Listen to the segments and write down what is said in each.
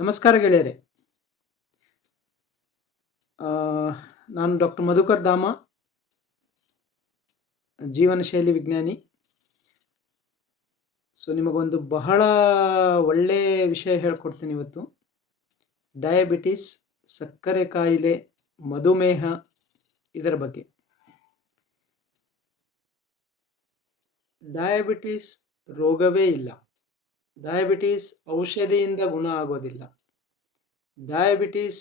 ನಮಸ್ಕಾರ ಗೆಳೆಯರೆ. ನಾನು ಡಾಕ್ಟರ್ ಮಧುಕರ್ ಧಾಮ, ಜೀವನ ಶೈಲಿ ವಿಜ್ಞಾನಿ. ನಿಮಗೊಂದು ಬಹಳ ಒಳ್ಳೆ ವಿಷಯ ಹೇಳ್ಕೊಡ್ತೀನಿ ಇವತ್ತು. ಡಯಾಬಿಟಿಸ್, ಸಕ್ಕರೆ ಕಾಯಿಲೆ, ಮಧುಮೇಹ ಇದರ ಬಗ್ಗೆ. ಡಯಾಬಿಟಿಸ್ ರೋಗವೇ ಇಲ್ಲ. ಡಯಾಬಿಟಿಸ್ ಔಷಧಿಯಿಂದ ಗುಣ ಆಗೋದಿಲ್ಲ. ಡಯಾಬಿಟಿಸ್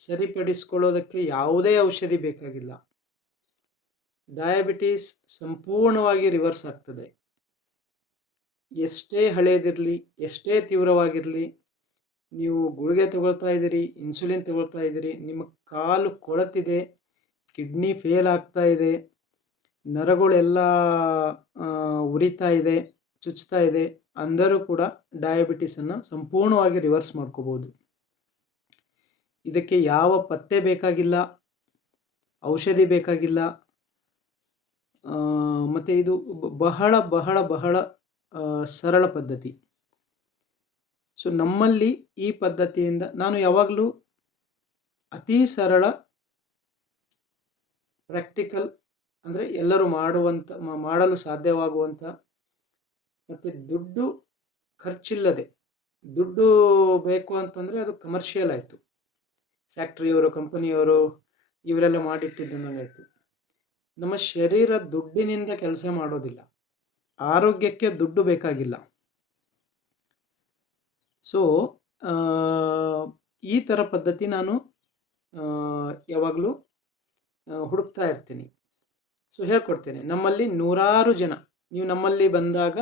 ಸರಿಪಡಿಸ್ಕೊಳ್ಳೋದಕ್ಕೆ ಯಾವುದೇ ಔಷಧಿ ಬೇಕಾಗಿಲ್ಲ. ಡಯಾಬಿಟಿಸ್ ಸಂಪೂರ್ಣವಾಗಿ ರಿವರ್ಸ್ ಆಗ್ತದೆ. ಎಷ್ಟೇ ಹಳೇದಿರಲಿ, ಎಷ್ಟೇ ತೀವ್ರವಾಗಿರಲಿ, ನೀವು ಗುಳಿಗೆ ತಗೊಳ್ತಾ ಇದ್ದೀರಿ, ಇನ್ಸುಲಿನ್ ತಗೊಳ್ತಾ ಇದ್ದೀರಿ, ನಿಮ್ಮ ಕಾಲು ಕೊಳತಿದೆ, ಕಿಡ್ನಿ ಫೇಲ್ ಆಗ್ತಾ ಇದೆ, ನರಗಳೆಲ್ಲ ಉರಿತಾ ಇದೆ, ಚುಚ್ತಾ ಇದೆ ಅಂದರೂ ಕೂಡ ಡಯಾಬಿಟಿಸನ್ನು ಸಂಪೂರ್ಣವಾಗಿ ರಿವರ್ಸ್ ಮಾಡ್ಕೋಬೋದು. ಇದಕ್ಕೆ ಯಾವ ಪತ್ತೆ ಬೇಕಾಗಿಲ್ಲ, ಔಷಧಿ ಬೇಕಾಗಿಲ್ಲ. ಮತ್ತು ಇದು ಬಹಳ ಬಹಳ ಬಹಳ ಸರಳ ಪದ್ಧತಿ. ನಮ್ಮಲ್ಲಿ ಈ ಪದ್ಧತಿಯಿಂದ ನಾನು ಯಾವಾಗಲೂ ಅತಿ ಸರಳ, ಪ್ರಾಕ್ಟಿಕಲ್, ಅಂದರೆ ಎಲ್ಲರೂ ಮಾಡಲು ಸಾಧ್ಯವಾಗುವಂಥ, ಮತ್ತು ದುಡ್ಡು ಖರ್ಚಿಲ್ಲದೆ, ದುಡ್ಡು ಬೇಕು ಅಂತಂದರೆ ಅದು ಕಮರ್ಷಿಯಲ್ ಆಯಿತು, ಫ್ಯಾಕ್ಟ್ರಿಯವರು, ಕಂಪನಿಯವರು ಇವರೆಲ್ಲ ಮಾಡಿಟ್ಟಿದ್ದಂಗಾಯಿತು. ನಮ್ಮ ಶರೀರ ದುಡ್ಡಿನಿಂದ ಕೆಲಸ ಮಾಡೋದಿಲ್ಲ. ಆರೋಗ್ಯಕ್ಕೆ ದುಡ್ಡು ಬೇಕಾಗಿಲ್ಲ. ಈ ಥರ ಪದ್ಧತಿ ನಾನು ಯಾವಾಗಲೂ ಹುಡುಕ್ತಾ ಇರ್ತೀನಿ. ಹೇಳ್ಕೊಡ್ತೇನೆ. ನಮ್ಮಲ್ಲಿ ನೂರಾರು ಜನ, ನೀವು ನಮ್ಮಲ್ಲಿ ಬಂದಾಗ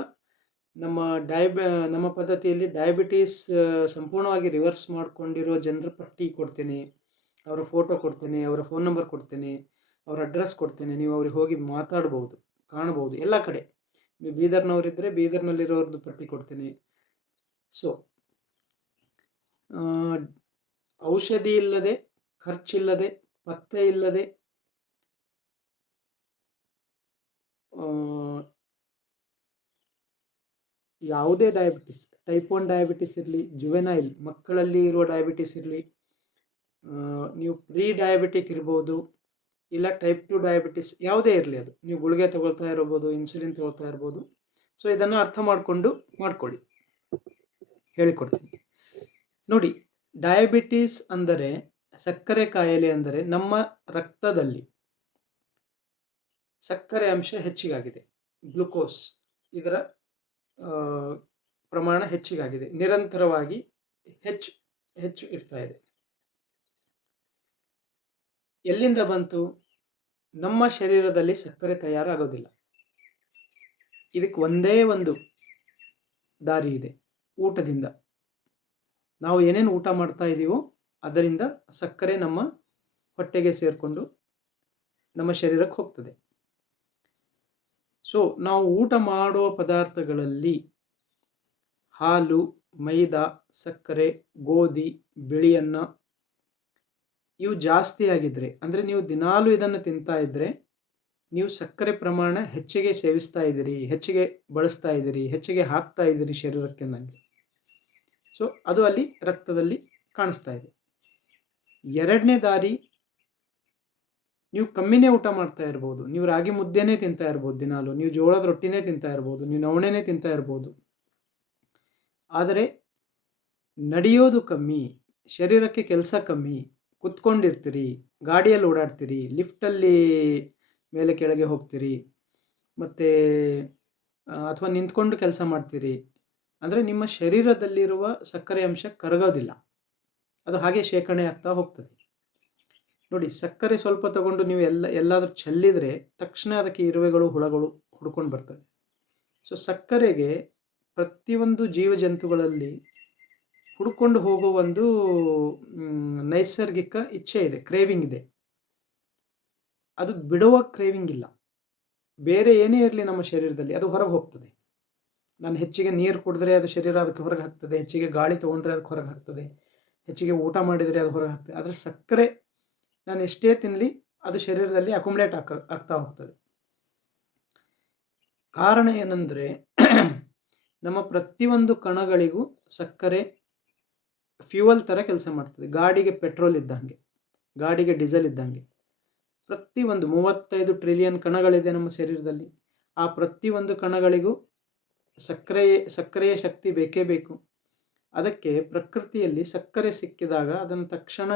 ನಮ್ಮ ಪದ್ಧತಿಯಲ್ಲಿ ಡಯಾಬಿಟೀಸ್ ಸಂಪೂರ್ಣವಾಗಿ ರಿವರ್ಸ್ ಮಾಡಿಕೊಂಡಿರೋ ಜನರ ಪಟ್ಟಿ ಕೊಡ್ತೇನೆ, ಅವರ ಫೋಟೋ ಕೊಡ್ತೇನೆ, ಅವರ ಫೋನ್ ನಂಬರ್ ಕೊಡ್ತೇನೆ, ಅವರ ಅಡ್ರೆಸ್ ಕೊಡ್ತೇನೆ. ನೀವು ಅವ್ರಿಗೆ ಹೋಗಿ ಮಾತಾಡ್ಬೋದು, ಕಾಣ್ಬೋದು ಎಲ್ಲ ಕಡೆ. ನೀವು ಬೀದರ್ನವರಿದ್ದರೆ ಬೀದರ್ನಲ್ಲಿರೋರ್ದು ಪಟ್ಟಿ ಕೊಡ್ತೇನೆ. ಔಷಧಿ ಇಲ್ಲದೆ, ಖರ್ಚಿಲ್ಲದೆ, ಪತ್ತೆ ಇಲ್ಲದೆ, ಯಾವುದೇ ಡಯಾಬಿಟಿಸ್, ಟೈಪ್ 1 ಡಯಾಬಿಟಿಸ್ ಇರಲಿ, ಜುವೆನೈಲ್ ಮಕ್ಕಳಲ್ಲಿ ಇರುವ ಡಯಾಬಿಟಿಸ್ ಇರಲಿ, ನೀವು ಪ್ರೀ ಡಯಾಬಿಟಿಕ್ ಇರ್ಬೋದು, ಇಲ್ಲ ಟೈಪ್ 2 ಡಯಾಬಿಟಿಸ್ ಯಾವುದೇ ಇರಲಿ, ಅದು ನೀವು ಗುಳಿಗೆ ತಗೊಳ್ತಾ ಇರ್ಬೋದು, ಇನ್ಸುಲಿನ್ ತಗೊಳ್ತಾ ಇರ್ಬೋದು. ಇದನ್ನು ಅರ್ಥ ಮಾಡ್ಕೊಳ್ಳಿ, ಹೇಳಿಕೊಡ್ತೀನಿ ನೋಡಿ. ಡಯಾಬಿಟಿಸ್ ಅಂದರೆ, ಸಕ್ಕರೆ ಕಾಯಿಲೆ ಅಂದರೆ ನಮ್ಮ ರಕ್ತದಲ್ಲಿ ಸಕ್ಕರೆ ಅಂಶ ಹೆಚ್ಚಿಗಾಗಿದೆ, ಗ್ಲುಕೋಸ್ ಇದರ ಪ್ರಮಾಣ ಹೆಚ್ಚಿಗಾಗಿದೆ, ನಿರಂತರವಾಗಿ ಹೆಚ್ಚು ಇರ್ತಾ ಇದೆ. ಎಲ್ಲಿಂದ ಬಂತು? ನಮ್ಮ ಶರೀರದಲ್ಲಿ ಸಕ್ಕರೆ ತಯಾರಾಗೋದಿಲ್ಲ. ಇದಕ್ಕೆ ಒಂದೇ ಒಂದು ದಾರಿ ಇದೆ, ಊಟದಿಂದ. ನಾವು ಏನೇನು ಊಟ ಮಾಡ್ತಾ ಇದ್ದೀವೋ ಅದರಿಂದ ಸಕ್ಕರೆ ನಮ್ಮ ಹೊಟ್ಟೆಗೆ ಸೇರಿಕೊಂಡು ನಮ್ಮ ಶರೀರಕ್ಕೆ ಹೋಗ್ತದೆ. ನಾವು ಊಟ ಮಾಡುವ ಪದಾರ್ಥಗಳಲ್ಲಿ ಹಾಲು, ಮೈದಾ, ಸಕ್ಕರೆ, ಗೋಧಿ, ಬಿಳಿ ಅನ್ನ ಇವು ಜಾಸ್ತಿ ಆಗಿದ್ರೆ, ಅಂದರೆ ನೀವು ದಿನಾಲೂ ಇದನ್ನು ತಿಂತಾ ಇದ್ರೆ, ನೀವು ಸಕ್ಕರೆ ಪ್ರಮಾಣ ಹೆಚ್ಚಿಗೆ ಸೇವಿಸ್ತಾ ಇದ್ದೀರಿ, ಹೆಚ್ಚಿಗೆ ಬಳಸ್ತಾ ಇದ್ದೀರಿ, ಹೆಚ್ಚಿಗೆ ಹಾಕ್ತಾ ಇದ್ದೀರಿ ಶರೀರಕ್ಕೆ ನನಗೆ. ಅದು ಅಲ್ಲಿ ರಕ್ತದಲ್ಲಿ ಕಾಣಿಸ್ತಾ ಇದೆ. ಎರಡನೇ ದಾರಿ, ನೀವು ಕಮ್ಮಿನೇ ಊಟ ಮಾಡ್ತಾ ಇರ್ಬೋದು, ನೀವು ರಾಗಿ ಮುದ್ದೆನೇ ತಿಂತಾ ಇರ್ಬೋದು ದಿನಾಲು, ನೀವು ಜೋಳದ ರೊಟ್ಟಿನೇ ತಿಂತಾ ಇರ್ಬೋದು, ನೀವು ನವಣೆನೇ ತಿಂತಾ ಇರ್ಬೋದು, ಆದರೆ ನಡೆಯೋದು ಕಮ್ಮಿ, ಶರೀರಕ್ಕೆ ಕೆಲಸ ಕಮ್ಮಿ, ಕುತ್ಕೊಂಡಿರ್ತೀರಿ, ಗಾಡಿಯಲ್ಲಿ ಓಡಾಡ್ತೀರಿ, ಲಿಫ್ಟಲ್ಲಿ ಮೇಲೆ ಕೆಳಗೆ ಹೋಗ್ತೀರಿ, ಮತ್ತು ಅಥವಾ ನಿಂತ್ಕೊಂಡು ಕೆಲಸ ಮಾಡ್ತೀರಿ, ಅಂದರೆ ನಿಮ್ಮ ಶರೀರದಲ್ಲಿರುವ ಸಕ್ಕರೆ ಅಂಶ ಕರಗೋದಿಲ್ಲ, ಅದು ಹಾಗೆ ಶೇಖರಣೆ ಆಗ್ತಾ ಹೋಗ್ತದೆ. ನೋಡಿ, ಸಕ್ಕರೆ ಸ್ವಲ್ಪ ತಗೊಂಡು ನೀವು ಎಲ್ಲಾದರೂ ಚೆಲ್ಲಿದರೆ ತಕ್ಷಣ ಅದಕ್ಕೆ ಇರುವೆಗಳು, ಹುಳಗಳು ಹುಡ್ಕೊಂಡು ಬರ್ತವೆ. ಸಕ್ಕರೆಗೆ ಪ್ರತಿಯೊಂದು ಜೀವಜಂತುಗಳಲ್ಲಿ ಹುಡ್ಕೊಂಡು ಹೋಗೋ ಒಂದು ನೈಸರ್ಗಿಕ ಇಚ್ಛೆ ಇದೆ, ಕ್ರೇವಿಂಗ್ ಇದೆ. ಅದು ಬಿಡುವ ಕ್ರೇವಿಂಗ್ ಇಲ್ಲ. ಬೇರೆ ಏನೇ ಇರಲಿ ನಮ್ಮ ಶರೀರದಲ್ಲಿ ಅದು ಹೊರಗೆ ಹೋಗ್ತದೆ. ನಾನು ಹೆಚ್ಚಿಗೆ ನೀರು ಕುಡಿದ್ರೆ ಅದು ಶರೀರ ಅದಕ್ಕೆ ಹೊರಗೆ ಹಾಕ್ತದೆ, ಹೆಚ್ಚಿಗೆ ಗಾಳಿ ತೊಗೊಂಡ್ರೆ ಅದಕ್ಕೆ ಹೊರಗೆ ಹಾಕ್ತದೆ, ಹೆಚ್ಚಿಗೆ ಊಟ ಮಾಡಿದರೆ ಅದು ಹೊರಗೆ ಹಾಕ್ತದೆ. ಆದರೆ ಸಕ್ಕರೆ ನಾನು ಎಷ್ಟೇ ತಿನ್ನಲಿ ಅದು ಶರೀರದಲ್ಲಿ ಅಕ್ಯುಮುಲೇಟ್ ಆಗ್ತಾ ಹೋಗ್ತದೆ. ಕಾರಣ ಏನಂದರೆ ನಮ್ಮ ಪ್ರತಿಯೊಂದು ಕಣಗಳಿಗೂ ಸಕ್ಕರೆ ಫ್ಯೂಯಲ್ ಥರ ಕೆಲಸ ಮಾಡ್ತದೆ. ಗಾಡಿಗೆ ಪೆಟ್ರೋಲ್ ಇದ್ದಂಗೆ, ಗಾಡಿಗೆ ಡೀಸೆಲ್ ಇದ್ದಂಗೆ. ಪ್ರತಿಯೊಂದು 35 ಟ್ರಿಲಿಯನ್ ಕಣಗಳಿದೆ ನಮ್ಮ ಶರೀರದಲ್ಲಿ. ಆ ಪ್ರತಿಯೊಂದು ಕಣಗಳಿಗೂ ಸಕ್ಕರೆಯ ಶಕ್ತಿ ಬೇಕೇ ಬೇಕು. ಅದಕ್ಕೆ ಪ್ರಕೃತಿಯಲ್ಲಿ ಸಕ್ಕರೆ ಸಿಕ್ಕಿದಾಗ ಅದನ್ನು ತಕ್ಷಣ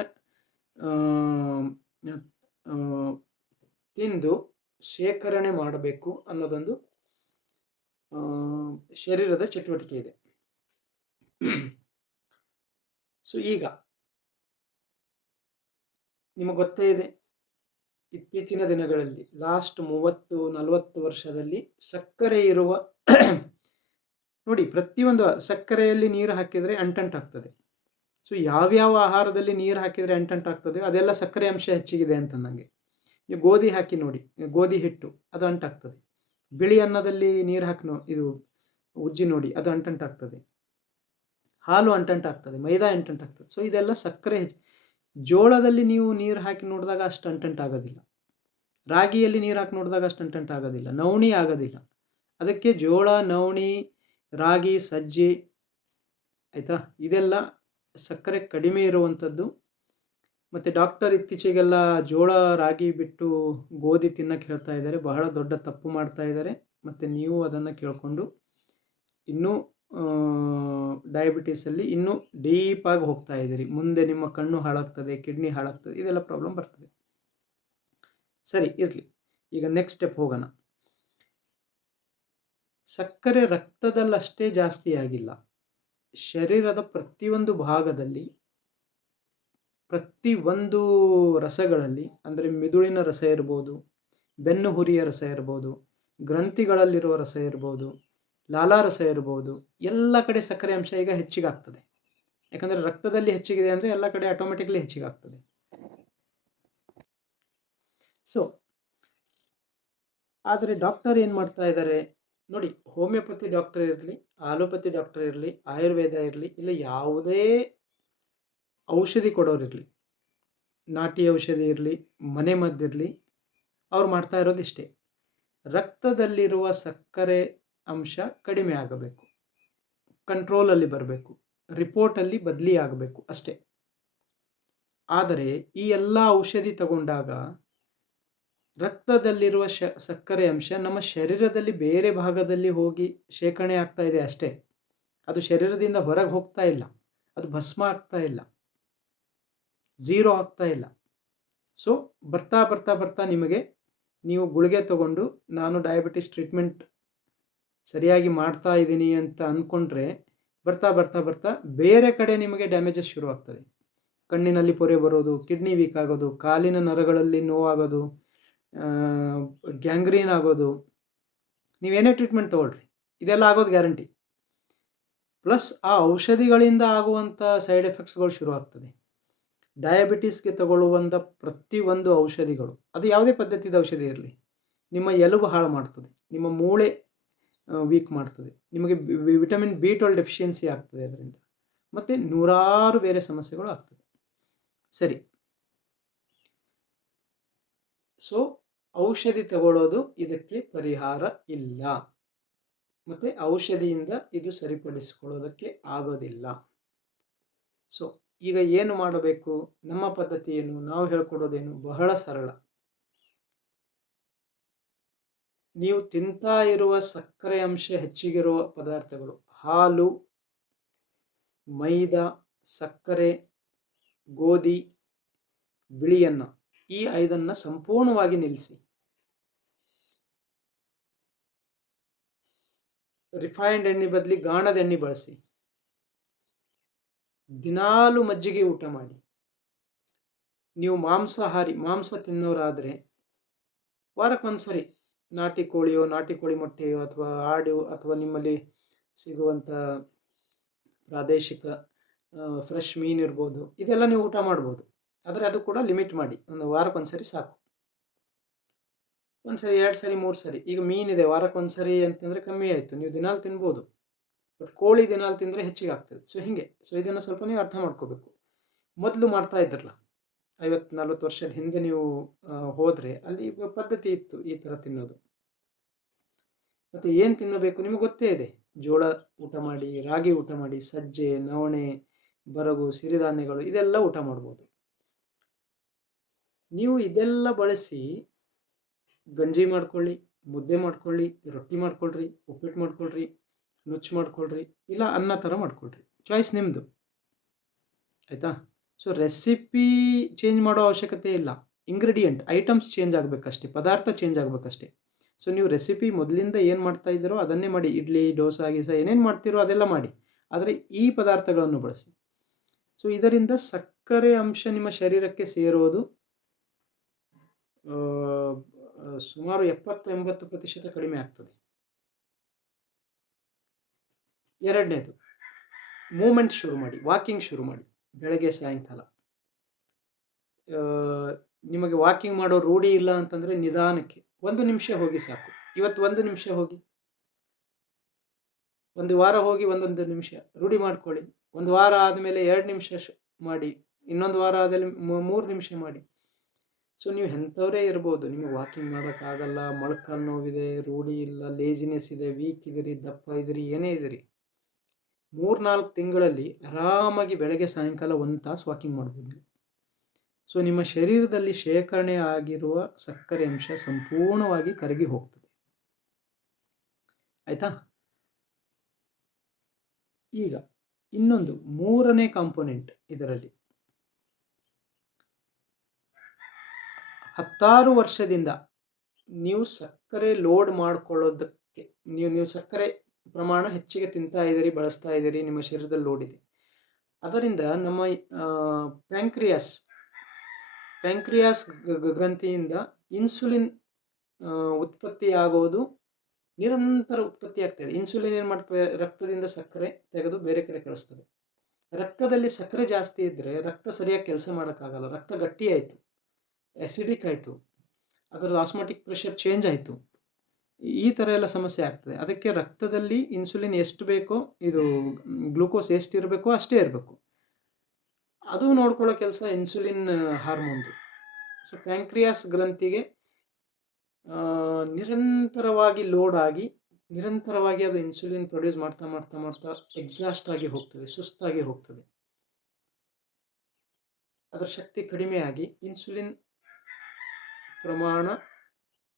ತಿಂದು ಶೇಖರಣೆ ಮಾಡಬೇಕು ಅನ್ನೋದೊಂದು ಶರೀರದ ಚಟುವಟಿಕೆ ಇದೆ. ಸೊ ಈಗ ನಿಮಗೆ ಗೊತ್ತೇ ಇದೆ, ಇತ್ತೀಚಿನ ದಿನಗಳಲ್ಲಿ ಲಾಸ್ಟ್ 30-40 ವರ್ಷದಲ್ಲಿ ಸಕ್ಕರೆ ಇರುವ ನೋಡಿ, ಪ್ರತಿಯೊಂದು ಸಕ್ಕರೆಯಲ್ಲಿ ನೀರು ಹಾಕಿದರೆ ಅಂಟಂಟಾಗ್ತದೆ. ಸೊ ಯಾವ್ಯಾವ ಆಹಾರದಲ್ಲಿ ನೀರು ಹಾಕಿದರೆ ಅಂಟಂಟಾಗ್ತದೆ ಅದೆಲ್ಲ ಸಕ್ಕರೆ ಅಂಶ ಹೆಚ್ಚಿಗಿದೆ ಅಂತ ನನಗೆ. ನೀವು ಗೋಧಿ ಹಾಕಿ ನೋಡಿ, ಗೋಧಿ ಹಿಟ್ಟು ಅದು ಅಂಟಾಗ್ತದೆ. ಬಿಳಿ ಅನ್ನದಲ್ಲಿ ನೀರು ಹಾಕಿ ಇದು ಉಜ್ಜಿ ನೋಡಿ, ಅದು ಅಂಟಂಟಾಗ್ತದೆ. ಹಾಲು ಅಂಟಂಟಾಗ್ತದೆ, ಮೈದಾ ಅಂಟಂಟಾಗ್ತದೆ. ಸೊ ಇದೆಲ್ಲ ಸಕ್ಕರೆ ಜೋಳದಲ್ಲಿ ನೀವು ನೀರು ಹಾಕಿ ನೋಡಿದಾಗ ಅಷ್ಟು ಅಂಟಂಟಾಗೋದಿಲ್ಲ. ರಾಗಿಯಲ್ಲಿ ನೀರು ಹಾಕಿ ನೋಡಿದಾಗ ಅಷ್ಟು ಅಂಟಂಟಾಗೋದಿಲ್ಲ. ನವಣಿ ಆಗೋದಿಲ್ಲ. ಅದಕ್ಕೆ ಜೋಳ, ನವಣಿ, ರಾಗಿ, ಸಜ್ಜೆ, ಆಯಿತಾ, ಇದೆಲ್ಲ ಸಕ್ಕರೆ ಕಡಿಮೆ ಇರುವಂಥದ್ದು. ಮತ್ತು ಡಾಕ್ಟರ್ ಇತ್ತೀಚೆಗೆಲ್ಲ ಜೋಳ, ರಾಗಿ ಬಿಟ್ಟು ಗೋಧಿ ತಿನ್ನಕ್ಕೆ ಹೇಳ್ತಾ ಇದ್ದಾರೆ. ಬಹಳ ದೊಡ್ಡ ತಪ್ಪು ಮಾಡ್ತಾ ಇದ್ದಾರೆ. ಮತ್ತು ನೀವು ಅದನ್ನು ಕೇಳಿಕೊಂಡು ಇನ್ನೂ ಡಯಾಬಿಟೀಸಲ್ಲಿ ಇನ್ನೂ ಡೀಪಾಗಿ ಹೋಗ್ತಾ ಇದ್ದೀರಿ. ಮುಂದೆ ನಿಮ್ಮ ಕಣ್ಣು ಹಾಳಾಗ್ತದೆ, ಕಿಡ್ನಿ ಹಾಳಾಗ್ತದೆ, ಇದೆಲ್ಲ ಪ್ರಾಬ್ಲಮ್ ಬರ್ತದೆ. ಸರಿ ಇರಲಿ, ಈಗ ನೆಕ್ಸ್ಟ್ ಸ್ಟೆಪ್ ಹೋಗೋಣ. ಸಕ್ಕರೆ ರಕ್ತದಲ್ಲಷ್ಟೇ ಜಾಸ್ತಿ ಆಗಿಲ್ಲ, ಶರೀರದ ಪ್ರತಿಯೊಂದು ಭಾಗದಲ್ಲಿ, ಪ್ರತಿಯೊಂದು ರಸಗಳಲ್ಲಿ, ಅಂದರೆ ಮಿದುಳಿನ ರಸ ಇರ್ಬೋದು, ಬೆನ್ನು ಹುರಿಯ ರಸ ಇರ್ಬೋದು, ಗ್ರಂಥಿಗಳಲ್ಲಿರುವ ರಸ ಇರ್ಬೋದು, ಲಾಲಾರಸ ಇರ್ಬೋದು, ಎಲ್ಲ ಕಡೆ ಸಕ್ಕರೆ ಅಂಶ ಈಗ ಹೆಚ್ಚಿಗಾಗ್ತದೆ. ಯಾಕಂದರೆ ರಕ್ತದಲ್ಲಿ ಹೆಚ್ಚಿಗಿದೆ ಅಂದರೆ ಎಲ್ಲ ಕಡೆ ಆಟೋಮೆಟಿಕ್ಲಿ ಹೆಚ್ಚಿಗಾಗ್ತದೆ. ಸೊ ಆದರೆ ಡಾಕ್ಟರ್ ಏನು ಮಾಡ್ತಾ ಇದ್ದಾರೆ ನೋಡಿ, ಹೋಮಿಯೋಪತಿ ಡಾಕ್ಟರ್ ಇರಲಿ, ಆಲೋಪತಿ ಡಾಕ್ಟರ್ ಇರಲಿ, ಆಯುರ್ವೇದ ಇರಲಿ, ಇಲ್ಲ ಯಾವುದೇ ಔಷಧಿ ಕೊಡೋರಿರಲಿ, ನಾಟಿ ಔಷಧಿ ಇರಲಿ, ಮನೆ ಮದ್ದಿರಲಿ, ಅವ್ರು ಮಾಡ್ತಾ ಇರೋದಿಷ್ಟೇ, ರಕ್ತದಲ್ಲಿರುವ ಸಕ್ಕರೆ ಅಂಶ ಕಡಿಮೆ ಆಗಬೇಕು, ಕಂಟ್ರೋಲಲ್ಲಿ ಬರಬೇಕು, ರಿಪೋರ್ಟಲ್ಲಿ ಬದಲಿ ಆಗಬೇಕು ಅಷ್ಟೇ. ಆದರೆ ಈ ಎಲ್ಲ ಔಷಧಿ ತಗೊಂಡಾಗ ರಕ್ತದಲ್ಲಿರುವ ಸಕ್ಕರೆ ಅಂಶ ನಮ್ಮ ಶರೀರದಲ್ಲಿ ಬೇರೆ ಭಾಗದಲ್ಲಿ ಹೋಗಿ ಶೇಖರಣೆ ಆಗ್ತಾ ಇದೆ ಅಷ್ಟೇ. ಅದು ಶರೀರದಿಂದ ಹೊರಗೆ ಹೋಗ್ತಾ ಇಲ್ಲ, ಅದು ಭಸ್ಮ ಆಗ್ತಾ ಇಲ್ಲ, ಝೀರೋ ಆಗ್ತಾ ಇಲ್ಲ. ಸೊ ಬರ್ತಾ ಬರ್ತಾ ಬರ್ತಾ ನಿಮಗೆ, ನೀವು ಗುಳಿಗೆ ತಗೊಂಡು ನಾನು ಡಯಾಬಿಟಿಸ್ ಟ್ರೀಟ್ಮೆಂಟ್ ಸರಿಯಾಗಿ ಮಾಡ್ತಾ ಇದ್ದೀನಿ ಅಂತ ಅಂದ್ಕೊಂಡ್ರೆ ಬರ್ತಾ ಬರ್ತಾ ಬರ್ತಾ ಬೇರೆ ಕಡೆ ನಿಮಗೆ ಡ್ಯಾಮೇಜಸ್ ಶುರು ಆಗ್ತದೆ. ಕಣ್ಣಿನಲ್ಲಿ ಪೊರೆ ಬರೋದು, ಕಿಡ್ನಿ ವೀಕ್ ಆಗೋದು, ಕಾಲಿನ ನರಗಳಲ್ಲಿ ನೋವಾಗೋದು, ಗ್ಯಾಂಗ್ರೀನ್ ಆಗೋದು, ನೀವೇನೇ ಟ್ರೀಟ್ಮೆಂಟ್ ತಗೊಳ್ರಿ ಇದೆಲ್ಲ ಆಗೋದು ಗ್ಯಾರಂಟಿ. ಪ್ಲಸ್ ಆ ಔಷಧಿಗಳಿಂದ ಆಗುವಂಥ ಸೈಡ್ ಎಫೆಕ್ಟ್ಸ್ಗಳು ಶುರು ಆಗ್ತದೆ. ಡಯಾಬಿಟೀಸ್ಗೆ ತಗೊಳ್ಳುವಂಥ ಪ್ರತಿಯೊಂದು ಔಷಧಿಗಳು, ಅದು ಯಾವುದೇ ಪದ್ಧತಿದ ಔಷಧಿ ಇರಲಿ, ನಿಮ್ಮ ಎಲುಬು ಹಾಳು ಮಾಡ್ತದೆ, ನಿಮ್ಮ ಮೂಳೆ ವೀಕ್ ಮಾಡ್ತದೆ, ನಿಮಗೆ ವಿಟಮಿನ್ B12 ಡೆಫಿಷಿಯನ್ಸಿ ಆಗ್ತದೆ ಅದರಿಂದ, ಮತ್ತು ನೂರಾರು ಬೇರೆ ಸಮಸ್ಯೆಗಳು ಆಗ್ತದೆ. ಸರಿ, ಸೊ ಔಷಧಿ ತಗೊಳ್ಳೋದು ಇದಕ್ಕೆ ಪರಿಹಾರ ಇಲ್ಲ, ಮತ್ತು ಔಷಧಿಯಿಂದ ಇದು ಸರಿಪಡಿಸಿಕೊಳ್ಳೋದಕ್ಕೆ ಆಗೋದಿಲ್ಲ. ಸೊ ಈಗ ಏನು ಮಾಡಬೇಕು, ನಮ್ಮ ಪದ್ಧತಿ ಏನು, ನಾವು ಹೇಳ್ಕೊಡೋದೇನು, ಬಹಳ ಸರಳ. ನೀವು ತಿಂತಾ ಇರುವ ಸಕ್ಕರೆ ಅಂಶ ಹೆಚ್ಚಿಗಿರುವ ಪದಾರ್ಥಗಳು, ಹಾಲು, ಮೈದಾ, ಸಕ್ಕರೆ, ಗೋಧಿ, ಬಿಳಿಯನ್ನ, ಈ 5 ಸಂಪೂರ್ಣವಾಗಿ ನಿಲ್ಲಿಸಿ. ರಿಫೈನ್ಡ್ ಎಣ್ಣೆ ಬದಲಿ ಗಾಣದ ಎಣ್ಣೆ ಬಳಸಿ. ದಿನಾಲು ಮಜ್ಜಿಗೆ ಊಟ ಮಾಡಿ. ನೀವು ಮಾಂಸ ತಿನ್ನೋರಾದರೆ ವಾರಕ್ಕೊಂದ್ಸರಿ ನಾಟಿ ಕೋಳಿಯೋ, ನಾಟಿ ಕೋಳಿ ಮೊಟ್ಟೆಯೋ, ಅಥವಾ ಆಡು, ಅಥವಾ ನಿಮ್ಮಲ್ಲಿ ಸಿಗುವಂಥ ಪ್ರಾದೇಶಿಕ ಫ್ರೆಶ್ ಮೀನು ಇರ್ಬೋದು, ಇದೆಲ್ಲ ನೀವು ಊಟ ಮಾಡ್ಬೋದು. ಆದರೆ ಅದು ಕೂಡ ಲಿಮಿಟ್ ಮಾಡಿ, ಒಂದು ವಾರಕ್ಕೊಂದ್ಸರಿ ಸಾಕು. ಒಂದ್ಸರಿ, 2 ಸರಿ, 3 ಸರಿ. ಈಗ ಮೀನಿದೆ ವಾರಕ್ಕೊಂದ್ಸರಿ ಅಂತಂದರೆ ಕಮ್ಮಿ ಆಯಿತು, ನೀವು ದಿನಾಲು ತಿನ್ಬೋದು. ಬಟ್ ಕೋಳಿ ದಿನಾಲು ತಿಂದರೆ ಹೆಚ್ಚಿಗೆ ಆಗ್ತದೆ. ಸೊ ಹೀಗೆ, ಸೊ ಇದನ್ನು ಸ್ವಲ್ಪ ನೀವು ಅರ್ಥ ಮಾಡ್ಕೋಬೇಕು. ಮೊದಲು ಮಾಡ್ತಾ ಇದ್ರಲ್ಲ, 50-40 ವರ್ಷದ ಹಿಂದೆ ನೀವು ಹೋದರೆ ಅಲ್ಲಿ ಪದ್ಧತಿ ಇತ್ತು ಈ ಥರ ತಿನ್ನೋದು. ಮತ್ತು ಏನು ತಿನ್ನಬೇಕು ನಿಮಗೆ ಗೊತ್ತೇ ಇದೆ. ಜೋಳ ಊಟ ಮಾಡಿ, ರಾಗಿ ಊಟ ಮಾಡಿ, ಸಜ್ಜೆ, ನವಣೆ, ಬರಗು, ಸಿರಿಧಾನ್ಯಗಳು ಇದೆಲ್ಲ ಊಟ ಮಾಡ್ಬೋದು. ನೀವು ಇದೆಲ್ಲ ಬಳಸಿ ಗಂಜಿ ಮಾಡ್ಕೊಳ್ಳಿ, ಮುದ್ದೆ ಮಾಡ್ಕೊಳ್ಳಿ, ರೊಟ್ಟಿ ಮಾಡ್ಕೊಳ್ರಿ, ಉಪ್ಪಿಟ್ಟು ಮಾಡ್ಕೊಳ್ರಿ, ನುಚ್ಚು ಮಾಡ್ಕೊಳ್ರಿ, ಇಲ್ಲ ಅನ್ನ ಥರ ಮಾಡ್ಕೊಳ್ರಿ, ಚಾಯ್ಸ್ ನಿಮ್ಮದು. ಆಯಿತಾ? ಸೊ ರೆಸಿಪಿ ಚೇಂಜ್ ಮಾಡೋ ಅವಶ್ಯಕತೆ ಇಲ್ಲ, ಇಂಗ್ರೀಡಿಯೆಂಟ್ ಐಟಮ್ಸ್ ಚೇಂಜ್ ಆಗಬೇಕಷ್ಟೇ, ಪದಾರ್ಥ ಚೇಂಜ್ ಆಗಬೇಕಷ್ಟೇ. ಸೊ ನೀವು ರೆಸಿಪಿ ಮೊದಲಿಂದ ಏನು ಮಾಡ್ತಾ ಇದ್ದೀರೋ ಅದನ್ನೇ ಮಾಡಿ, ಇಡ್ಲಿ, ದೋಸೆ, ಗೀಸ ಏನೇನು ಮಾಡ್ತೀರೋ ಅದೆಲ್ಲ ಮಾಡಿ, ಆದರೆ ಈ ಪದಾರ್ಥಗಳನ್ನು ಬಳಸಿ. ಸೊ ಇದರಿಂದ ಸಕ್ಕರೆ ಅಂಶ ನಿಮ್ಮ ಶರೀರಕ್ಕೆ ಸೇರೋದು ಸುಮಾರು 70-80% ಕಡಿಮೆ ಆಗ್ತದೆ. ಎರಡನೇದು, ಮೂಮೆಂಟ್ ಶುರು ಮಾಡಿ, ವಾಕಿಂಗ್ ಶುರು ಮಾಡಿ ಬೆಳಗ್ಗೆ ಸಾಯಂಕಾಲ. ನಿಮಗೆ ವಾಕಿಂಗ್ ಮಾಡೋ ರೂಢಿ ಇಲ್ಲ ಅಂತಂದರೆ ನಿಧಾನಕ್ಕೆ 1 ನಿಮಿಷ ಹೋಗಿ ಸಾಕು. ಇವತ್ತು 1 ನಿಮಿಷ ಹೋಗಿ, ಒಂದು ವಾರ ಹೋಗಿ 1 ನಿಮಿಷ ರೂಢಿ ಮಾಡ್ಕೊಳ್ಳಿ. 1 ವಾರ ಆದಮೇಲೆ 2 ನಿಮಿಷ ಮಾಡಿ, ಇನ್ನೊಂದು ವಾರ ಆದಲ್ಲಿ 3 ನಿಮಿಷ ಮಾಡಿ. ಸೊ ನೀವು ಎಂಥವರೇ ಇರ್ಬೋದು, ನಿಮಗೆ ವಾಕಿಂಗ್ ಮಾಡೋಕ್ಕಾಗಲ್ಲ, ಮೊಳಕಾಲು ನೋವಿದೆ, ರೂಢಿ ಇಲ್ಲ, ಲೇಜಿನೆಸ್ ಇದೆ, ವೀಕ್ ಇದ್ದೀರಿ, ದಪ್ಪ ಇದ್ದೀರಿ, ಏನೇ ಇದ್ದೀರಿ, 3-4 ತಿಂಗಳಲ್ಲಿ ಆರಾಮಾಗಿ ಬೆಳಗ್ಗೆ ಸಾಯಂಕಾಲ 1 ತಾಸು ವಾಕಿಂಗ್ ಮಾಡ್ಬೋದು. ಸೊ ನಿಮ್ಮ ಶರೀರದಲ್ಲಿ ಶೇಖರಣೆ ಆಗಿರುವ ಸಕ್ಕರೆ ಅಂಶ ಸಂಪೂರ್ಣವಾಗಿ ಕರಗಿ ಹೋಗ್ತದೆ. ಆಯಿತಾ? ಈಗ ಇನ್ನೊಂದು 3ನೇ ಕಾಂಪೊನೆಂಟ್ ಇದರಲ್ಲಿ, 16 ವರ್ಷದಿಂದ ನೀವು ಸಕ್ಕರೆ ಲೋಡ್ ಮಾಡ್ಕೊಳ್ಳೋದಕ್ಕೆ, ನೀವು ಸಕ್ಕರೆ ಪ್ರಮಾಣ ಹೆಚ್ಚಿಗೆ ತಿಂತಾ ಇದ್ದೀರಿ, ಬಳಸ್ತಾ ಇದ್ದೀರಿ, ನಿಮ್ಮ ಶರೀರದಲ್ಲಿ ಲೋಡ್ ಇದೆ. ಅದರಿಂದ ನಮ್ಮ ಪ್ಯಾಂಕ್ರಿಯಾಸ್ ಗ್ರಂಥಿಯಿಂದ ಇನ್ಸುಲಿನ್ ಉತ್ಪತ್ತಿಯಾಗೋದು ನಿರಂತರ ಉತ್ಪತ್ತಿ ಆಗ್ತದೆ. ಇನ್ಸುಲಿನ್ ಏನು ಮಾಡ್ತದೆ, ರಕ್ತದಿಂದ ಸಕ್ಕರೆ ತೆಗೆದು ಬೇರೆ ಕಡೆ ಕಳಿಸ್ತದೆ. ರಕ್ತದಲ್ಲಿ ಸಕ್ಕರೆ ಜಾಸ್ತಿ ಇದ್ದರೆ ರಕ್ತ ಸರಿಯಾಗಿ ಕೆಲಸ ಮಾಡೋಕ್ಕಾಗಲ್ಲ, ರಕ್ತ ಗಟ್ಟಿ ಆಯಿತು, ಆ್ಯಸಿಡಿಕ್ ಆಯಿತು, ಅದರ ಆಸ್ಮಾಟಿಕ್ ಪ್ರೆಷರ್ ಚೇಂಜ್ ಆಯಿತು, ಈ ಥರ ಎಲ್ಲ ಸಮಸ್ಯೆ ಆಗ್ತದೆ. ಅದಕ್ಕೆ ರಕ್ತದಲ್ಲಿ ಇನ್ಸುಲಿನ್ ಎಷ್ಟು ಬೇಕೋ, ಇದು ಗ್ಲೂಕೋಸ್ ಎಷ್ಟು ಇರಬೇಕೋ ಅಷ್ಟೇ ಇರಬೇಕು. ಅದು ನೋಡ್ಕೊಳ್ಳೋ ಕೆಲಸ ಇನ್ಸುಲಿನ್ ಹಾರ್ಮೋನ್ದು. ಸೊ ಪ್ಯಾಂಕ್ರಿಯಾಸ್ ಗ್ರಂಥಿಗೆ ನಿರಂತರವಾಗಿ ಲೋಡ್ ಆಗಿ, ನಿರಂತರವಾಗಿ ಅದು ಇನ್ಸುಲಿನ್ ಪ್ರೊಡ್ಯೂಸ್ ಮಾಡ್ತಾ ಮಾಡ್ತಾ ಮಾಡ್ತಾ ಎಕ್ಸಾಸ್ಟ್ ಆಗಿ ಹೋಗ್ತದೆ, ಸುಸ್ತಾಗಿ ಹೋಗ್ತದೆ. ಅದರ ಶಕ್ತಿ ಕಡಿಮೆ ಆಗಿ ಇನ್ಸುಲಿನ್ ಪ್ರಮಾಣ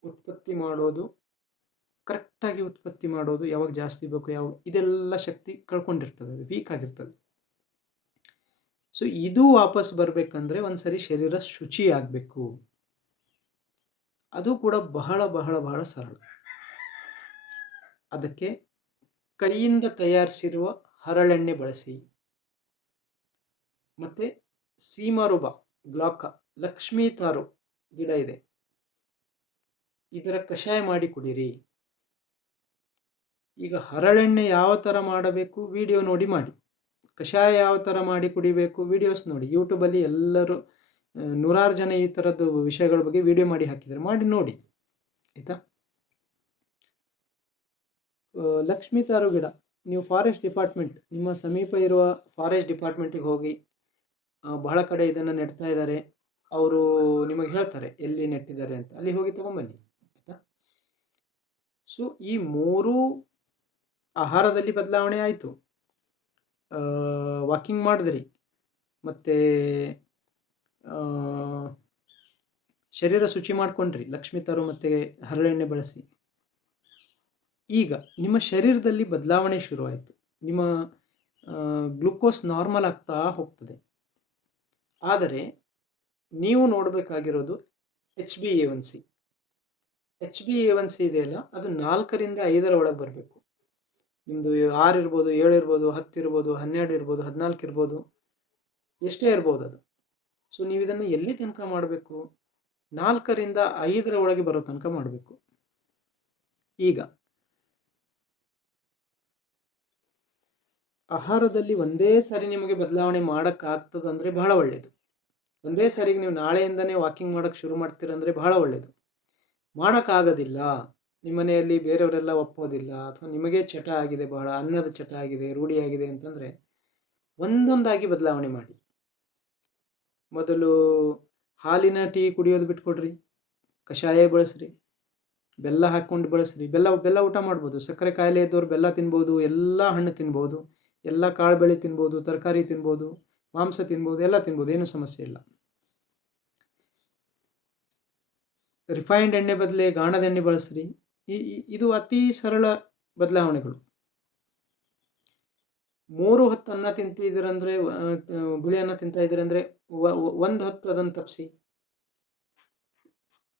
ಉತ್ಪತ್ತಿ ಮಾಡೋದು, ಕರೆಕ್ಟಾಗಿ ಉತ್ಪತ್ತಿ ಮಾಡೋದು, ಯಾವಾಗ ಜಾಸ್ತಿ ಬೇಕು ಯಾವಾಗ, ಇದೆಲ್ಲ ಶಕ್ತಿ ಕಳ್ಕೊಂಡಿರ್ತದೆ, ಅದು ವೀಕ್ ಆಗಿರ್ತದೆ. ಸೊ ಇದು ವಾಪಸ್ ಬರಬೇಕಂದ್ರೆ ಒಂದ್ಸರಿ ಶರೀರ ಶುಚಿ ಆಗಬೇಕು. ಅದು ಕೂಡ ಬಹಳ ಬಹಳ ಬಹಳ ಸರಳ. ಅದಕ್ಕೆ ಕೈಯಿಂದ ತಯಾರಿಸಿರುವ ಹರಳೆಣ್ಣೆ ಬಳಸಿ, ಮತ್ತು ಸೀಮರುಬ, ಗ್ಲಾಕ, ಲಕ್ಷ್ಮೀ ತಾರು ಗಿಡ ಇದೆ, ಇದರ ಕಷಾಯ ಮಾಡಿ ಕುಡಿರಿ. ಈಗ ಹರಳೆಣ್ಣೆ ಯಾವ ಥರ ಮಾಡಬೇಕು ವಿಡಿಯೋ ನೋಡಿ ಮಾಡಿ, ಕಷಾಯ ಯಾವ ಥರ ಮಾಡಿ ಕುಡಿಬೇಕು ವಿಡಿಯೋಸ್ ನೋಡಿ. ಯೂಟ್ಯೂಬಲ್ಲಿ ಎಲ್ಲರೂ 100 ಜನ ಈ ಥರದ್ದು ವಿಷಯಗಳ ಬಗ್ಗೆ ವಿಡಿಯೋ ಮಾಡಿ ಹಾಕಿದ್ದಾರೆ, ಮಾಡಿ ನೋಡಿ. ಆಯಿತಾ? ಲಕ್ಷ್ಮೀ ತಾರು ಗಿಡ ನೀವು ಫಾರೆಸ್ಟ್ ಡಿಪಾರ್ಟ್ಮೆಂಟ್, ನಿಮ್ಮ ಸಮೀಪ ಇರುವ ಫಾರೆಸ್ಟ್ ಡಿಪಾರ್ಟ್ಮೆಂಟಿಗೆ ಹೋಗಿ, ಬಹಳ ಕಡೆ ಇದನ್ನು ನೆಡ್ತಾ ಇದ್ದಾರೆ, ಅವರು ನಿಮಗೆ ಹೇಳ್ತಾರೆ ಎಲ್ಲಿ ನೆಟ್ಟಿದ್ದಾರೆ ಅಂತ, ಅಲ್ಲಿ ಹೋಗಿ ತೊಗೊಂಬನ್ನಿ. ಆಯಿತಾ? ಸೊ ಈ 3 ಆಹಾರದಲ್ಲಿ ಬದಲಾವಣೆ ಆಯಿತು, ವಾಕಿಂಗ್ ಮಾಡಿದ್ರಿ, ಮತ್ತು ಶರೀರ ಶುಚಿ ಮಾಡ್ಕೊಂಡ್ರಿ ಲಕ್ಷ್ಮೀ ತಾರು ಮತ್ತು ಹರಳೆಣ್ಣೆ ಬಳಸಿ. ಈಗ ನಿಮ್ಮ ಶರೀರದಲ್ಲಿ ಬದಲಾವಣೆ ಶುರುವಾಯಿತು, ನಿಮ್ಮ ಗ್ಲೂಕೋಸ್ ನಾರ್ಮಲ್ ಆಗ್ತಾ ಹೋಗ್ತದೆ. ಆದರೆ ನೀವು ನೋಡಬೇಕಾಗಿರೋದು HbA1c. HbA1c ಇದೆಯಲ್ಲ, ಅದು 4ರಿಂದ 5 ಒಳಗೆ ಬರಬೇಕು. ನಿಮ್ಮದು 6 ಇರ್ಬೋದು, 7 ಇರ್ಬೋದು, 10 ಇರ್ಬೋದು, 12 ಇರ್ಬೋದು, 14 ಇರ್ಬೋದು, ಎಷ್ಟೇ ಇರ್ಬೋದು ಅದು. ಸೊ ನೀವು ಇದನ್ನು ಎಲ್ಲಿ ತನಕ ಮಾಡಬೇಕು, 4ರಿಂದ 5 ಒಳಗೆ ಬರೋ ತನಕ ಮಾಡಬೇಕು. ಈಗ ಆಹಾರದಲ್ಲಿ ಒಂದೇ ಸಾರಿ ನಿಮಗೆ ಬದಲಾವಣೆ ಮಾಡೋಕ್ಕಾಗ್ತದಂದರೆ ಬಹಳ ಒಳ್ಳೆಯದು. ಒಂದೇ ಸಾರಿಗೆ ನೀವು ನಾಳೆಯಿಂದನೇ ವಾಕಿಂಗ್ ಮಾಡೋಕ್ಕೆ ಶುರು ಮಾಡ್ತೀರಂದರೆ ಬಹಳ ಒಳ್ಳೆಯದು. ಮಾಡೋಕ್ಕಾಗೋದಿಲ್ಲ, ನಿಮ್ಮ ಮನೆಯಲ್ಲಿ ಬೇರೆಯವರೆಲ್ಲ ಒಪ್ಪೋದಿಲ್ಲ, ಅಥವಾ ನಿಮಗೆ ಚಟ ಆಗಿದೆ, ಬಹಳ ಅನ್ನದ ಚಟ ಆಗಿದೆ, ರೂಢಿಯಾಗಿದೆ ಅಂತಂದರೆ ಒಂದೊಂದಾಗಿ ಬದಲಾವಣೆ ಮಾಡಿ. ಮೊದಲು ಹಾಲಿನ ಟೀ ಕುಡಿಯೋದು ಬಿಟ್ಕೊಡ್ರಿ, ಕಷಾಯ ಬಳಸ್ರಿ, ಬೆಲ್ಲ ಹಾಕ್ಕೊಂಡು ಬಳಸ್ರಿ. ಬೆಲ್ಲ ಊಟ ಮಾಡ್ಬೋದು, ಸಕ್ಕರೆ ಕಾಯಿಲೆ ಇದ್ದವ್ರು ಬೆಲ್ಲ ತಿನ್ಬೋದು, ಎಲ್ಲ ಹಣ್ಣು ತಿನ್ಬೋದು, ಎಲ್ಲ ಕಾಳು ಬೆಳೆ ತಿನ್ಬೋದು, ತರಕಾರಿ ತಿನ್ಬೋದು, ಮಾಂಸ ತಿನ್ಬೋದು, ಎಲ್ಲ ತಿನ್ಬೋದು, ಏನು ಸಮಸ್ಯೆ ಇಲ್ಲ. ರಿಫೈನ್ಡ್ ಎಣ್ಣೆ ಬದಲೇ ಗಾಣದ ಎಣ್ಣೆ ಬಳಸ್ರಿ. ಇದು ಅತಿ ಸರಳ ಬದಲಾವಣೆಗಳು. 3 ಹೊತ್ತು ಅನ್ನ ತಿಂತಿದ್ದೀರಂದ್ರೆ, ಬಿಳಿ ಅನ್ನ ತಿಂತಾ ಇದ್ದೀರಂದ್ರೆ 1 ಹೊತ್ತು ಅದನ್ನು ತಪ್ಪಿಸಿ.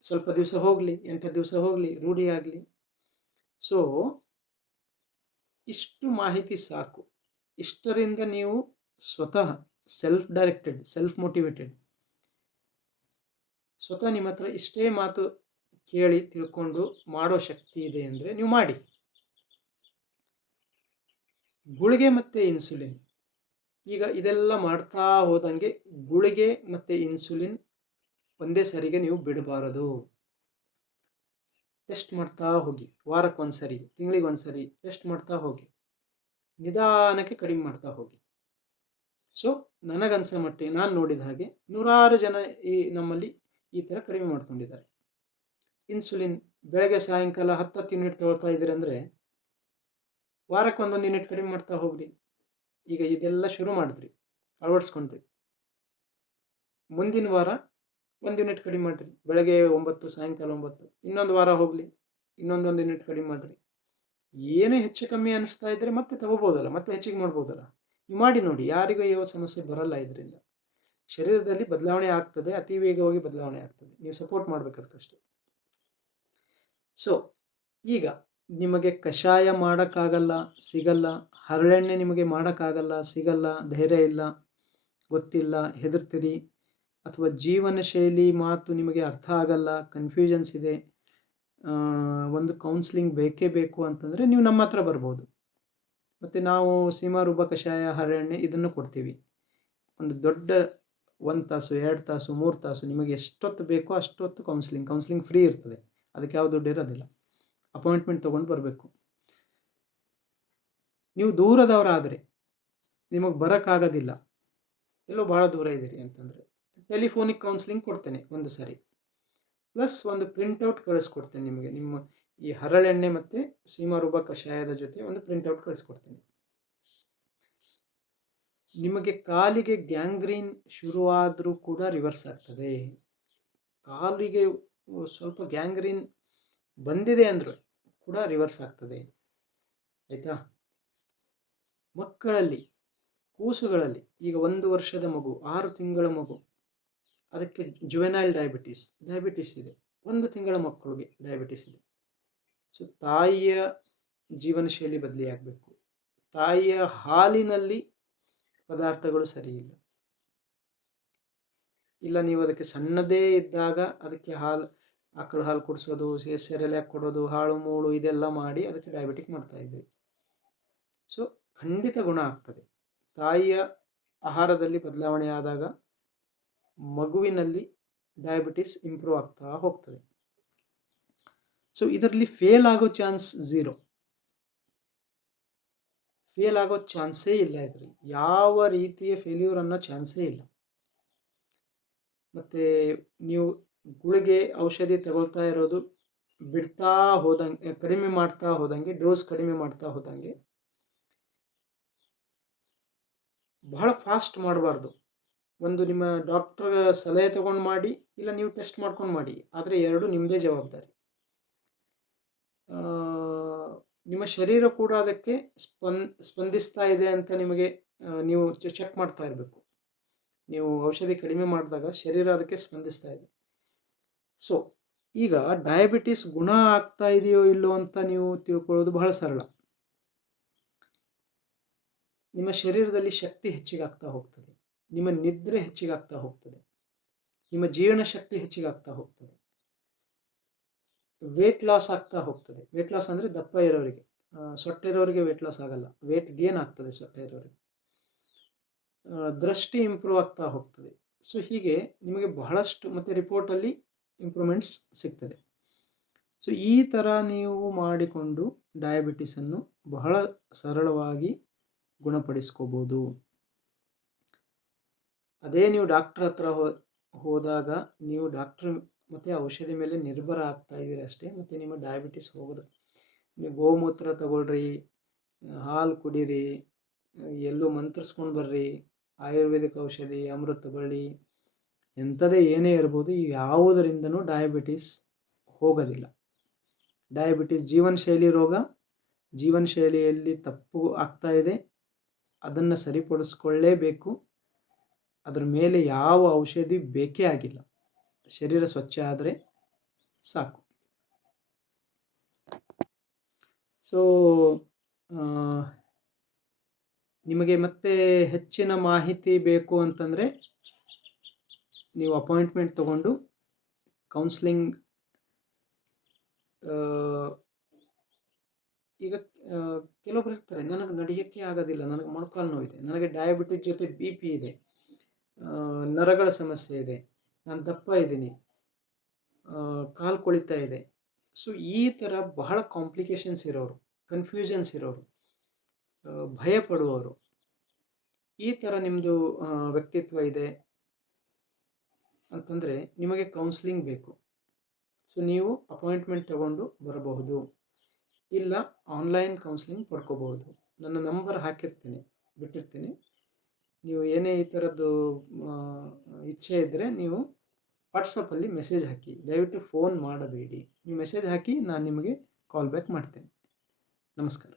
ಸ್ವಲ್ಪ ದಿವಸ ಹೋಗಲಿ, 8 ದಿವಸ ಹೋಗಲಿ, ರೂಢಿ ಆಗಲಿ. ಸೊ ಇಷ್ಟು ಮಾಹಿತಿ ಸಾಕು. ಇಷ್ಟರಿಂದ ನೀವು ಸ್ವತಃ ಸೆಲ್ಫ್ ಡೈರೆಕ್ಟೆಡ್, ಸೆಲ್ಫ್ ಮೋಟಿವೇಟೆಡ್, ಸ್ವತಃ ನಿಮ್ಮ ಹತ್ರ ಇಷ್ಟೇ ಮಾತು ಕೇಳಿ ತಿಳ್ಕೊಂಡು ಮಾಡೋ ಶಕ್ತಿ ಇದೆ ಅಂದರೆ ನೀವು ಮಾಡಿ. ಗುಳಿಗೆ ಮತ್ತು ಇನ್ಸುಲಿನ್, ಈಗ ಇದೆಲ್ಲ ಮಾಡ್ತಾ ಹೋದಂಗೆ ಗುಳಿಗೆ ಮತ್ತು ಇನ್ಸುಲಿನ್ ಒಂದೇ ಸರಿಗೆ ನೀವು ಬಿಡಬಾರದು. ಟೆಸ್ಟ್ ಮಾಡ್ತಾ ಹೋಗಿ, ವಾರಕ್ಕೊಂದ್ಸರಿ, ತಿಂಗಳಿಗೊಂದ್ಸರಿ ಟೆಸ್ಟ್ ಮಾಡ್ತಾ ಹೋಗಿ, ನಿಧಾನಕ್ಕೆ ಕಡಿಮೆ ಮಾಡ್ತಾ ಹೋಗಿ. ಸೊ ನನಗನ್ಸೋ ಮಟ್ಟಿಗೆ ನಾನು ನೋಡಿದ ಹಾಗೆ 100 ಜನ ನಮ್ಮಲ್ಲಿ ಈ ಥರ ಕಡಿಮೆ ಮಾಡ್ಕೊಂಡಿದ್ದಾರೆ. ಇನ್ಸುಲಿನ್ ಬೆಳಗ್ಗೆ ಸಾಯಂಕಾಲ 10 ಯೂನಿಟ್ ತಗೊಳ್ತಾ ಇದ್ದೀರಂದರೆ ವಾರಕ್ಕೆ 1 ಯೂನಿಟ್ ಕಡಿಮೆ ಮಾಡ್ತಾ ಹೋಗ್ರಿ. ಈಗ ಇದೆಲ್ಲ ಶುರು ಮಾಡಿದ್ರಿ, ಅಳವಡಿಸ್ಕೊಂಡ್ರಿ, ಮುಂದಿನ ವಾರ 1 ಯೂನಿಟ್ ಕಡಿಮೆ ಮಾಡಿರಿ. ಬೆಳಗ್ಗೆ 9, ಸಾಯಂಕಾಲ 9. ಇನ್ನೊಂದು ವಾರ ಹೋಗಲಿ, ಇನ್ನೊಂದೊಂದು ಯೂನಿಟ್ ಕಡಿಮೆ ಮಾಡಿರಿ. ಏನೇ ಹೆಚ್ಚು ಕಮ್ಮಿ ಅನಿಸ್ತಾ ಇದ್ದರೆ ಮತ್ತೆ ತಗೋಬೋದಲ್ಲ, ಮತ್ತೆ ಹೆಚ್ಚಿಗೆ ಮಾಡ್ಬೋದಲ್ಲ. ನೀವು ಮಾಡಿ ನೋಡಿ, ಯಾರಿಗೂ ಯಾವ ಸಮಸ್ಯೆ ಬರಲ್ಲ. ಇದರಿಂದ ಶರೀರದಲ್ಲಿ ಬದಲಾವಣೆ ಆಗ್ತದೆ, ಅತಿ ವೇಗವಾಗಿ ಬದಲಾವಣೆ ಆಗ್ತದೆ. ನೀವು ಸಪೋರ್ಟ್ ಮಾಡಬೇಕಷ್ಟೇ. ಸೊ ಈಗ ನಿಮಗೆ ಕಷಾಯ ಮಾಡೋಕ್ಕಾಗಲ್ಲ, ಸಿಗಲ್ಲ, ಹರಳೆಣ್ಣೆ ನಿಮಗೆ ಮಾಡೋಕ್ಕಾಗಲ್ಲ, ಸಿಗಲ್ಲ, ಧೈರ್ಯ ಇಲ್ಲ, ಗೊತ್ತಿಲ್ಲ, ಹೆದರ್ತೀರಿ, ಅಥವಾ ಜೀವನ ಶೈಲಿ ಮಾತು ನಿಮಗೆ ಅರ್ಥ ಆಗಲ್ಲ, ಕನ್ಫ್ಯೂಷನ್ಸ್ ಇದೆ, ಒಂದು ಕೌನ್ಸಿಲಿಂಗ್ ಬೇಕೇ ಬೇಕು ಅಂತಂದರೆ ನೀವು ನಮ್ಮ ಹತ್ರ ಬರ್ಬೋದು. ಮತ್ತು ನಾವು ಸೀಮಾರೂಪ ಕಷಾಯ, ಹರಳೆಣ್ಣೆ ಇದನ್ನು ಕೊಡ್ತೀವಿ. ಒಂದು ದೊಡ್ಡ 1 ತಾಸು, 2 ತಾಸು, 3 ತಾಸು ನಿಮಗೆ ಎಷ್ಟೊತ್ತು ಬೇಕೋ ಅಷ್ಟೊತ್ತು ಕೌನ್ಸಿಲಿಂಗ್ ಫ್ರೀ ಇರ್ತದೆ. ಅದಕ್ಕೆ ಯಾವ ದುಡ್ಡು ಇರೋದಿಲ್ಲ. ಅಪಾಯಿಂಟ್ಮೆಂಟ್ ತೊಗೊಂಡು ಬರಬೇಕು. ನೀವು ದೂರದವರಾದರೆ, ನಿಮಗೆ ಬರೋಕ್ಕಾಗೋದಿಲ್ಲ, ಎಲ್ಲೋ ಭಾಳ ದೂರ ಇದ್ದೀರಿ ಅಂತಂದರೆ ಟೆಲಿಫೋನಿಕ್ ಕೌನ್ಸಿಲಿಂಗ್ ಕೊಡ್ತೇನೆ ಒಂದು ಸಾರಿ, ಪ್ಲಸ್ ಒಂದು ಪ್ರಿಂಟೌಟ್ ಕಳಿಸ್ಕೊಡ್ತೇನೆ ನಿಮಗೆ. ನಿಮ್ಮ ಈ ಹರಳೆಣ್ಣೆ ಮತ್ತು ಸೀಮಾರೂಪ ಕಷಾಯದ ಜೊತೆ ಒಂದು ಪ್ರಿಂಟೌಟ್ ಕಳಿಸ್ಕೊಡ್ತೇನೆ. ನಿಮಗೆ ಕಾಲಿಗೆ ಗ್ಯಾಂಗ್ರೀನ್ ಶುರುವಾದರೂ ಕೂಡ ರಿವರ್ಸ್ ಆಗ್ತದೆ. ಕಾಲಿಗೆ ಸ್ವಲ್ಪ ಗ್ಯಾಂಗ್ರೀನ್ ಬಂದಿದೆ ಅಂದರೂ ಕೂಡ ರಿವರ್ಸ್ ಆಗ್ತದೆ. ಆಯಿತಾ? ಮಕ್ಕಳಲ್ಲಿ, ಕೂಸುಗಳಲ್ಲಿ, ಈಗ 1 ವರ್ಷದ ಮಗು, 6 ತಿಂಗಳ ಮಗು, ಅದಕ್ಕೆ ಜುವೆನೈಲ್ ಡಯಾಬಿಟಿಸ್ ಇದೆ. 1 ತಿಂಗಳ ಮಕ್ಕಳಿಗೆ ಡಯಾಬಿಟಿಸ್ ಇದೆ. ಸೊ ತಾಯಿಯ ಜೀವನ ಶೈಲಿ ಬದಲಿಯಾಗಬೇಕು. ತಾಯಿಯ ಹಾಲಿನಲ್ಲಿ ಪದಾರ್ಥಗಳು ಸರಿ ಇಲ್ಲ, ನೀವು ಅದಕ್ಕೆ ಸಣ್ಣದೇ ಇದ್ದಾಗ ಅದಕ್ಕೆ ಆಕಳ ಹಾಲು ಕುಡಿಸೋದು, ಸೆರೆಲ್ಯಾಕ್ ಕೊಡೋದು, ಹಾಳು ಮೂಳು ಇದೆಲ್ಲ ಮಾಡಿ ಅದಕ್ಕೆ ಡಯಾಬಿಟಿಕ್ ಮಾಡ್ತಾ ಇದ್ದೀವಿ. ಸೊ ಖಂಡಿತ ಗುಣ ಆಗ್ತದೆ. ತಾಯಿಯ ಆಹಾರದಲ್ಲಿ ಬದಲಾವಣೆ ಆದಾಗ ಮಗುವಿನಲ್ಲಿ ಡಯಾಬಿಟಿಸ್ ಇಂಪ್ರೂವ್ ಆಗ್ತಾ ಹೋಗ್ತದೆ. ಸೊ ಇದರಲ್ಲಿ ಫೇಲ್ ಆಗೋ ಚಾನ್ಸ್ 0. ಫೇಲ್ ಆಗೋ ಚಾನ್ಸೇ ಇಲ್ಲ. ಇದರಲ್ಲಿ ಯಾವ ರೀತಿಯ ಫೇಲ್ಯೂರ್ ಅನ್ನೋ ಚಾನ್ಸೇ ಇಲ್ಲ. ಮತ್ತು ನೀವು ಗುಳಿಗೆ ಔಷಧಿ ತಗೊಳ್ತಾ ಇರೋದು ಬಿಡ್ತಾ ಹೋದಂಗೆ, ಕಡಿಮೆ ಮಾಡ್ತಾ ಹೋದಂಗೆ, ಡೋಸ್ ಕಡಿಮೆ ಮಾಡ್ತಾ ಹೋದಂಗೆ, ಬಹಳ ಫಾಸ್ಟ್ ಮಾಡಬಾರ್ದು. ಒಂದು ನಿಮ್ಮ ಡಾಕ್ಟರ್ ಸಲಹೆ ತಗೊಂಡು ಮಾಡಿ, ಇಲ್ಲ ನೀವು ಟೆಸ್ಟ್ ಮಾಡ್ಕೊಂಡು ಮಾಡಿ. ಆದರೆ 2 ನಿಮ್ಮದೇ ಜವಾಬ್ದಾರಿ. ನಿಮ್ಮ ಶರೀರ ಕೂಡ ಅದಕ್ಕೆ ಸ್ಪಂದಿಸ್ತಾ ಇದೆ ಅಂತ ನಿಮಗೆ ನೀವು ಚೆಕ್ ಮಾಡ್ತಾ ಇರಬೇಕು. ನೀವು ಔಷಧಿ ಕಡಿಮೆ ಮಾಡಿದಾಗ ಶರೀರ ಅದಕ್ಕೆ ಸ್ಪಂದಿಸ್ತಾ ಇದೆ. ಸೊ ಈಗ ಡಯಾಬಿಟಿಸ್ ಗುಣ ಆಗ್ತಾ ಇದೆಯೋ ಇಲ್ಲೋ ಅಂತ ನೀವು ತಿಳ್ಕೊಳ್ಳೋದು ಬಹಳ ಸರಳ. ನಿಮ್ಮ ಶರೀರದಲ್ಲಿ ಶಕ್ತಿ ಹೆಚ್ಚಿಗಾಗ್ತಾ ಹೋಗ್ತದೆ, ನಿಮ್ಮ ನಿದ್ರೆ ಹೆಚ್ಚಿಗಾಗ್ತಾ ಹೋಗ್ತದೆ, ನಿಮ್ಮ ಜೀರ್ಣ ಶಕ್ತಿ ಹೆಚ್ಚಿಗಾಗ್ತಾ ಹೋಗ್ತದೆ, ವೇಟ್ ಲಾಸ್ ಆಗ್ತಾ ಹೋಗ್ತದೆ. ವೇಟ್ ಲಾಸ್ ಅಂದರೆ ದಪ್ಪ ಇರೋರಿಗೆ, ಸೊಟ್ಟ ಇರೋರಿಗೆ ವೇಟ್ ಲಾಸ್ ಆಗಲ್ಲ, ವೇಟ್ ಗೇನ್ ಆಗ್ತದೆ ಸೊಟ್ಟ ಇರೋರಿಗೆ. ದೃಷ್ಟಿ ಇಂಪ್ರೂವ್ ಆಗ್ತಾ ಹೋಗ್ತದೆ. ಸೊ ಹೀಗೆ ನಿಮಗೆ ಬಹಳಷ್ಟು, ಮತ್ತು ರಿಪೋರ್ಟಲ್ಲಿ ಇಂಪ್ರೂವ್ಮೆಂಟ್ಸ್ ಸಿಗ್ತದೆ. ಸೊ ಈ ಥರ ನೀವು ಮಾಡಿಕೊಂಡು ಡಯಾಬಿಟಿಸನ್ನು ಬಹಳ ಸರಳವಾಗಿ ಗುಣಪಡಿಸ್ಕೋಬೋದು. ಅದೇ ನೀವು ಡಾಕ್ಟ್ರ್ ಹತ್ರ ಹೋದಾಗ ನೀವು ಡಾಕ್ಟ್ರ್ ಮತ್ತು ಔಷಧಿ ಮೇಲೆ ನಿರ್ಭರ ಆಗ್ತಾ ಇದ್ದೀರಿ ಅಷ್ಟೇ. ಮತ್ತು ನಿಮ್ಮ ಡಯಾಬಿಟಿಸ್ ಹೋಗೋದು. ನೀವು ಗೋಮೂತ್ರ ತಗೊಳ್ರಿ, ಹಾಲು ಕುಡೀರಿ, ಎಲ್ಲೋ ಮಂತ್ರಿಸ್ಕೊಂಡು ಬರ್ರಿ, ಆಯುರ್ವೇದಿಕ್ ಔಷಧಿ, ಅಮೃತ ಬಳ್ಳಿ, ಎಂಥದೇ ಏನೇ ಇರ್ಬೋದು, ಯಾವುದರಿಂದನೂ ಡಯಾಬಿಟಿಸ್ ಹೋಗೋದಿಲ್ಲ. ಡಯಾಬಿಟಿಸ್ ಜೀವನ ಶೈಲಿ ರೋಗ, ಜೀವನ ಶೈಲಿಯಲ್ಲಿ ತಪ್ಪು ಆಗ್ತಾ ಇದೆ, ಅದನ್ನು ಸರಿಪಡಿಸ್ಕೊಳ್ಳೇಬೇಕು. ಅದ್ರ ಮೇಲೆ ಯಾವ ಔಷಧಿ ಬೇಕೇ ಆಗಿಲ್ಲ. ಶರೀರ ಸ್ವಚ್ಛ ಆದರೆ ಸಾಕು. ಸೊ ನಿಮಗೆ ಮತ್ತೆ ಹೆಚ್ಚಿನ ಮಾಹಿತಿ ಬೇಕು ಅಂತಂದರೆ ನೀವು ಅಪಾಯಿಂಟ್ಮೆಂಟ್ ತಗೊಂಡು ಕೌನ್ಸ್ಲಿಂಗ್, ಈಗ ಕೆಲವೊಬ್ರು ಇರ್ತಾರೆ, ನನಗೆ ನಡೆಯೋಕ್ಕೆ ಆಗೋದಿಲ್ಲ, ನನಗೆ ಮೊಣಕಾಲು ನೋವಿದೆ, ನನಗೆ ಡಯಾಬಿಟಿಸ್ ಜೊತೆ BP ಇದೆ, ನರಗಳ ಸಮಸ್ಯೆ ಇದೆ, ನಾನು ದಪ್ಪ ಇದ್ದೀನಿ, ಕಾಲು ಕೊಳಿತಾ ಇದೆ. ಸೊ ಈ ಥರ ಬಹಳ ಕಾಂಪ್ಲಿಕೇಶನ್ಸ್ ಇರೋರು, ಕನ್ಫ್ಯೂಷನ್ಸ್ ಇರೋರು, ಭಯ ಪಡುವವರು, ಈ ಥರ ನಿಮ್ಮದು ವ್ಯಕ್ತಿತ್ವ ಇದೆ ಅಂತಂದರೆ ನಿಮಗೆ ಕೌನ್ಸ್ಲಿಂಗ್ ಬೇಕು. ಸೊ ನೀವು ಅಪಾಯಿಂಟ್ಮೆಂಟ್ ತಗೊಂಡು ಬರಬಹುದು, ಇಲ್ಲ ಆನ್ಲೈನ್ ಕೌನ್ಸ್ಲಿಂಗ್ ಪಡ್ಕೋಬಹುದು. ನನ್ನ ನಂಬರ್ ಬಿಟ್ಟಿರ್ತೀನಿ. ನೀವು ಏನೇ ಈ ಥರದ್ದು ಇಚ್ಛೆ ಇದ್ದರೆ ನೀವು ವಾಟ್ಸಪ್ಪಲ್ಲಿ ಮೆಸೇಜ್ ಹಾಕಿ, ದಯವಿಟ್ಟು ಫೋನ್ ಮಾಡಬೇಡಿ. ನೀವು ಮೆಸೇಜ್ ಹಾಕಿ, ನಾನು ನಿಮಗೆ ಕಾಲ್ ಬ್ಯಾಕ್ ಮಾಡ್ತೇನೆ. ನಮಸ್ಕಾರ.